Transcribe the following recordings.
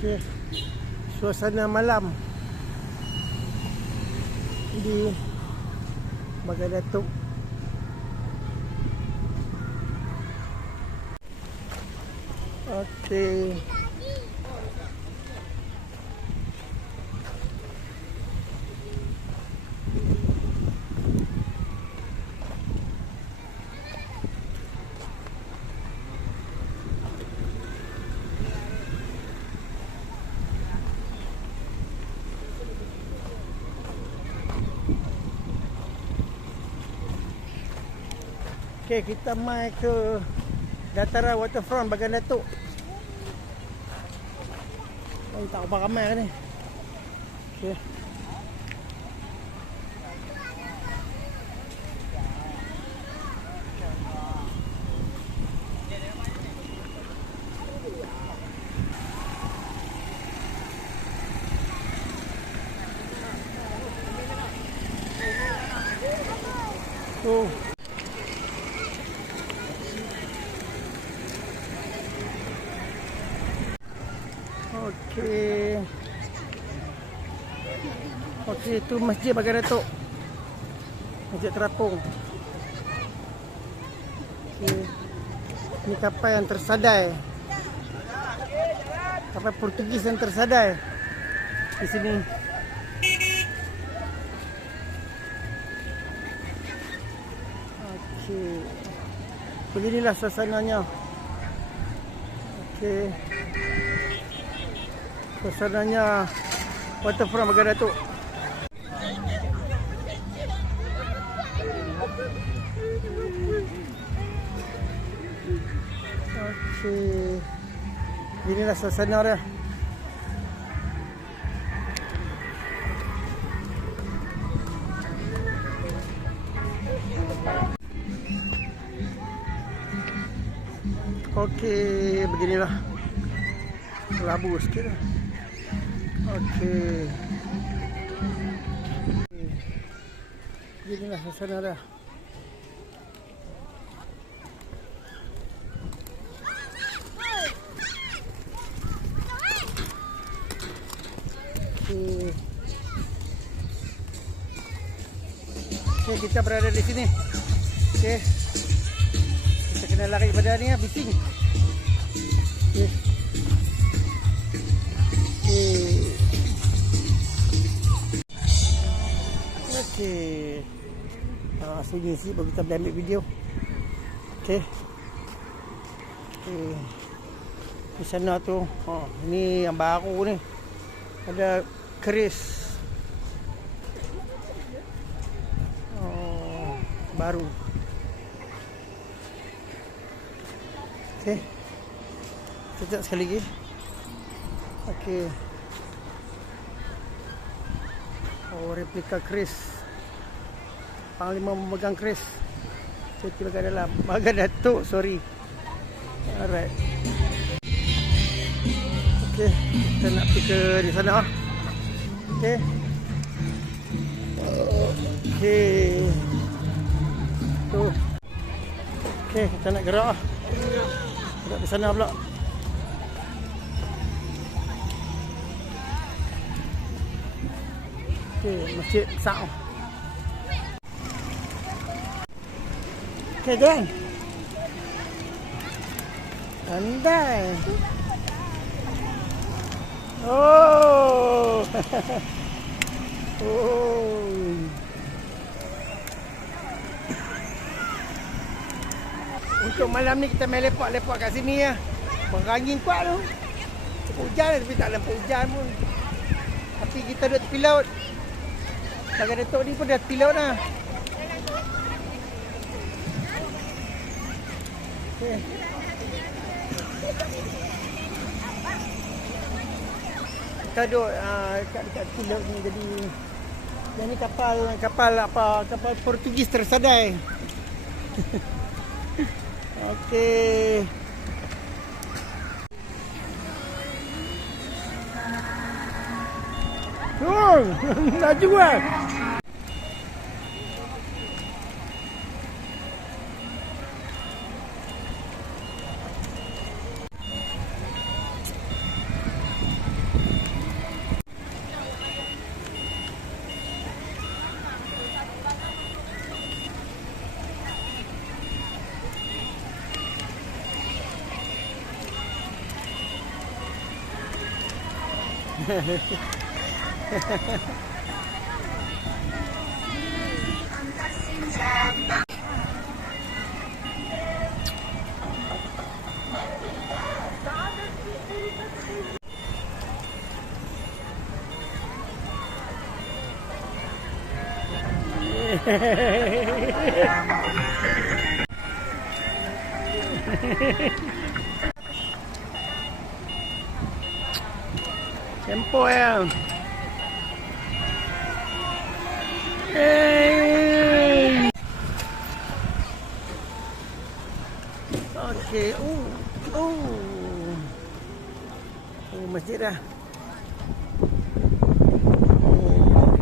Okey, suasana malam di Bagan Datuk. Okey. Okey, kita mai ke dataran waterfront Bagan Datuk. Oh, tak apa ramai ke ni. Okey. Oh. Okey. Okey, itu Masjid Bagan Datuk. Masjid terapung. Okey. Ini kapal yang tersadai. Kapal Portugis yang tersadai di sini. Okey. Beginilah suasananya. Okey. Suasananya waterfront Bagan Datuk. Okey. Inilah suasana dia. Okey, beginilah. Labu sikit lah. Okey. Beginilah suasana dia. Okey, kita berada di sini. Okey. Kita kena lari pada ni bising. Okey. Okey. Sini sih baru kita boleh ambil video. Okey. Okey. Di sana tu, ini yang baru ni. Ada keris. Oh, baru. Okey. Sekejap sekali lagi. Okey. Oh, replika keris. Panglima memegang keris. Kita bagian dalam. Bagan Datuk, sorry. Alright. Okey, kita nak pergi ke di sana. Okey. Okey. Tu. Okey, kita nak gerak. Gerak di sana pula. Okey, masjid besar. Okey, gang. Andai. Oh. Oh. Untuk malam ni kita main lepak-lepak kat sini ya. Angin kuat tu. Hujan tapi tak lampu hujan pun. Tapi kita duduk tepi laut. Bagan Datuk ni pun dah tepi laut dah. Okay. Kita duduk dekat tepi laut ni, jadi yang ni kapal Portugis tersadai. Okey. Oh, laju ah. Tempo ya. Hey. Okay. Masjid dah.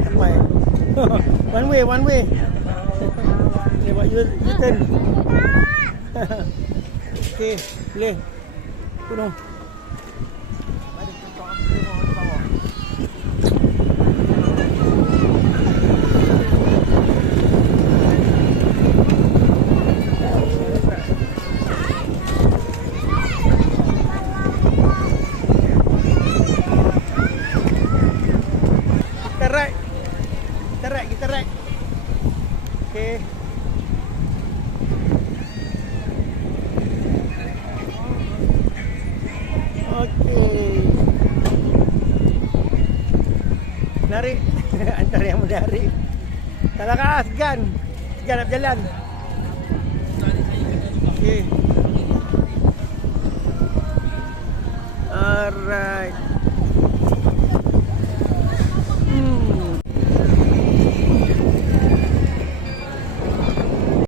Sampai. One way. Dia buat U-turn. Okey, boleh. Penuh. Kita right. Okey. Narik. Antara yang menarik. Kalau kau segan nak berjalan. Okey. Alright.